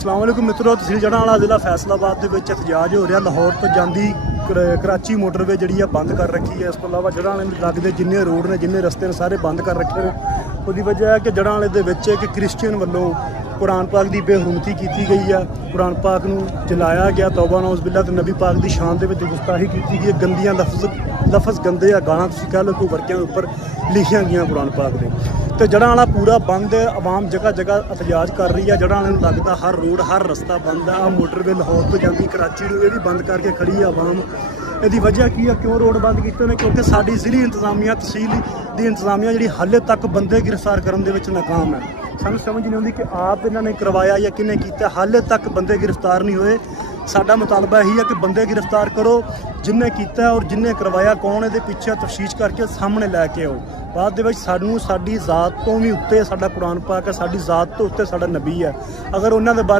अस्सलाम वालेकुम मित्रों, तहसील जड़ांवाला जिला फैसलाबाद के एहतजाज हो रहा। लाहौर तो जाती कराची मोटरवे जी बंद कर रखी है। इस तो इलावा जड़ांवाले लगते जिन्ने रोड ने जिन्ने रस्ते ने सारे बंद कर रखे हैं। उसकी वजह है कि जड़ांवाले एक क्रिश्चियन वालों कुरान पाक की बेहरमती की गई है। कुरान पाक को जलाया गया, तौबा नौज़ बिल्ला, तो नबी पाक की शान के गुस्ताही की गई। गंदियां लफज गंदे या गाना तुम कह लो कोई वर्कियां उपर लिखिया गई कुरान पाक के। तो जड़ांवाला पूरा बंद है, आवाम जगह जगह एहतजाज कर रही है। जड़ांवाले लगता हर रोड हर रस्ता बंद है। मोटरवे लाहौर तो जाती कराची को भी बंद करके खड़ी है आवाम। इसकी वजह की है, क्यों रोड बंद किए हैं? क्योंकि साड़ी जिली इंतजामिया तहसील की इंतजामिया जी हाले तक बंदे गिरफ्तार करने के नाकाम है। सानू समझ नहीं आती कि आप इन्होंने करवाया या किने किया। हाले तक बंदे गिरफ्तार नहीं हुए। साडा मुतालबा यही है कि बंदे गिरफ्तार करो जिन्हें किया और जिन्हें करवाया कौन, ये पिछे तफ्तीश करके सामने लैके आओ। बाद सानू साडी ज़ात तो भी उत्ते साडा कुरान पाक है, साडी ज़ात तो उत्ते साडा नबी है। अगर उन्होंने बारे